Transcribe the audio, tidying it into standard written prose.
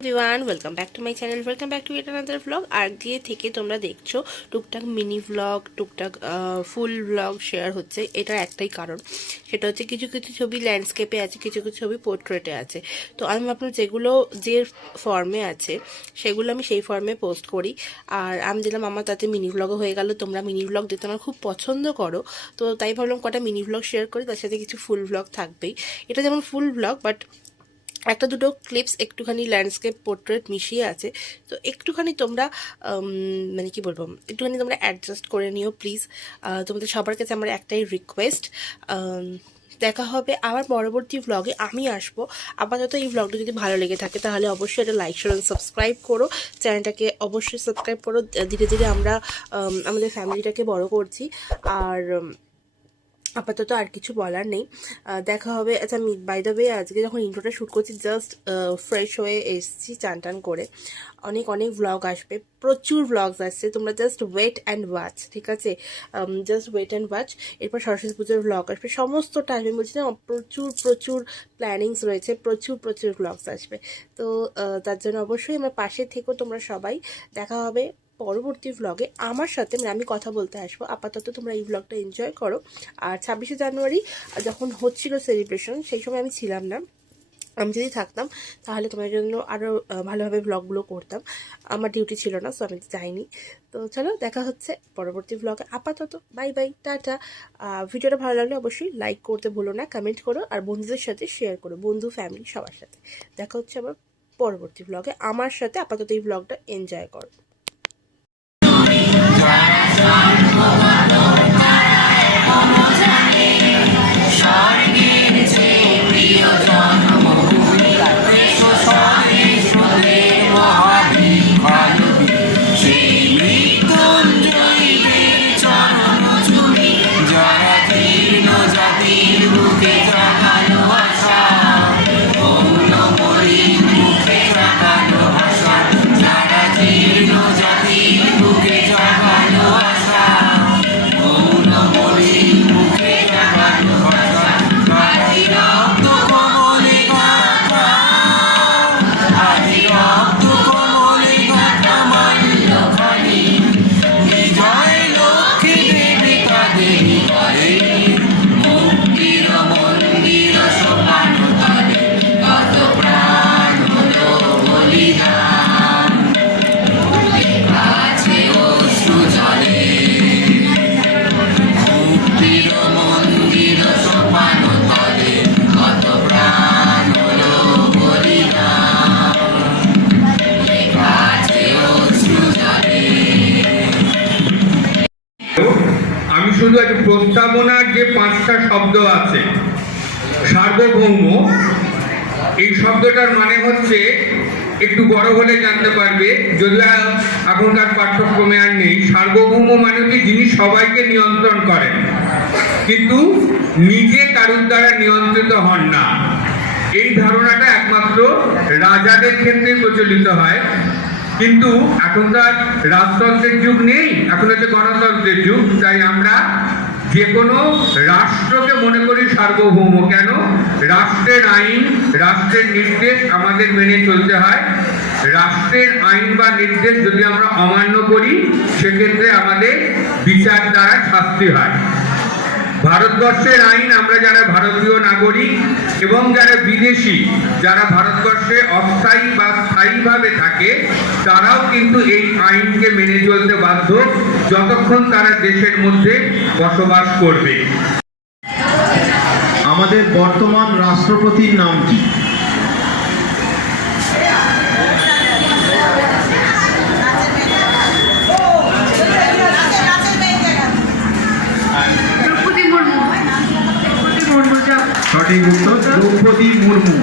Everyone, welcome back to my channel, welcome back to it another blog. আর দিয়ে থেকে তোমরা দেখছো টুকটাক মিনি ব্লগ, টুকটাক ফুল ব্লগ শেয়ার হচ্ছে। এটার একটাই কারণ, সেটা হচ্ছে কিছু কিছু ছবি ল্যান্ডস্কেপে আছে, কিছু কিছু ছবি পোর্ট্রেটে আছে। তো আমি ভাবলাম যেগুলো যে ফর্মে আছে সেগুলো আমি সেই ফর্মে পোস্ট করি। আর আমি দিলাম আমার তাতে মিনি ব্লগও হয়ে গেল। তোমরা মিনি ব্লগ দিতে আমার খুব পছন্দ করো, তো তাই ভাবলাম কটা মিনি ব্লগ শেয়ার করি, তার সাথে কিছু ফুল ব্লগ থাকবেই। এটা যেমন ফুল ব্লগ, বাট একটা দুটো ক্লিপস একটুখানি ল্যান্ডস্কেপ পোর্ট্রেট মিশিয়ে আছে। তো একটুখানি তোমরা মানে কি বলবো, একটুখানি তোমরা অ্যাডজাস্ট করে নিও প্লিজ। তোমাদের সবার কাছে আমার একটাই রিকোয়েস্ট। দেখা হবে আবার পরবর্তী ব্লগে, আমি আসবো। আপাতত এই ব্লগটা যদি ভালো লেগে থাকে তাহলে অবশ্যই এটা লাইক শেয়ার সাবস্ক্রাইব করো, চ্যানেলটাকে অবশ্যই সাবস্ক্রাইব করো। ধীরে ধীরে আমরা আমাদের ফ্যামিলিটাকে বড় করছি। আর আপাতত আর কিছু বলার নেই, দেখা হবে। আচ্ছা, আমি বাই দ্য ওয়ে আজকে যখন ইন্ট্রোটা শ্যুট করছি জাস্ট ফ্রেশ হয়ে এসেছি চান টান করে। অনেক অনেক ভ্লগ আসবে, প্রচুর ভ্লগস আসছে, তোমরা জাস্ট ওয়েট অ্যান্ড ওয়াচ, ঠিক আছে? Just wait and watch. এরপর সরস্বতী পুজোর ভ্লগ আসবে, সমস্তটা আমি বলছি না, প্রচুর প্রচুর প্ল্যানিংস রয়েছে, প্রচুর প্রচুর ভ্লগস আসবে। তো তার জন্য অবশ্যই আমার পাশে থেকো তোমরা সবাই। দেখা হবে পরবর্তী ভ্লগে আমার সাথে, মানে আমি কথা বলতে আসবো। আপাতত তোমরা এই ভ্লগটা এনজয় করো। আর 26শে জানুয়ারি যখন হচ্ছিল সেলিব্রেশন, সেই সময় আমি ছিলাম না। আমি যদি থাকতাম তাহলে তোমাদের জন্য আরও ভালোভাবে ভ্লগগুলো করতাম। আমার ডিউটি ছিল না, সো আমি যাইনি। তো চলো, দেখা হচ্ছে পরবর্তী ভ্লগে। আপাতত বাই বাই, টাটা। ভিডিওটা ভালো লাগলে অবশ্যই লাইক করতে ভুলো না, কমেন্ট করো, আর বন্ধুদের সাথে শেয়ার করো, বন্ধু ফ্যামিলি সবার সাথে। দেখা হচ্ছে আবার পরবর্তী ভ্লগে আমার সাথে। আপাতত এই ভ্লগটা এনজয় করো। আমি শুধু একটা প্রস্তাবনার যে 5টা শব্দ আছে, সার্বভৌম, এই শব্দটার মানে হচ্ছে, একটু বড় হলে জানতে পারবে, যদিও এখনকার পাঠ্যক্রমে আর নেই। সার্বভৌম মানে হচ্ছে যিনি সবাইকে নিয়ন্ত্রণ করেন, কিন্তু নিজে কারুর দ্বারা নিয়ন্ত্রিত হন না। এই ধারণাটা একমাত্র রাজাদের ক্ষেত্রে প্রচলিত হয়, কিন্তু এখনকার রাজতন্ত্রের যুগ নেই, এখন হচ্ছে গণতন্ত্রের যুগ। তাই আমরা যে কোনো রাষ্ট্রকে মনে করি সার্বভৌম। কেন? রাষ্ট্রের আইন, রাষ্ট্রের নির্দেশ আমাদের মেনে চলতে হয়। রাষ্ট্রের আইন বা নির্দেশ যদি আমরা অমান্য করি, সেক্ষেত্রে আমাদের বিচার দ্বারা শাস্তি হয়। ভারতবর্ষের আইন, আমরা যারা ভারতীয় নাগরিক এবং যারা বিদেশি, যারা ভারতবর্ষে অস্থায়ী বা স্থায়ীভাবে থাকে, তারাও কিন্তু এই আইনকে মেনে চলতে বাধ্য, যতক্ষণ তারা দেশের মধ্যে বসবাস করবে। আমাদের বর্তমান রাষ্ট্রপতির নাম কি? সঠিক উত্তর দ্রৌপদী মুর্মু।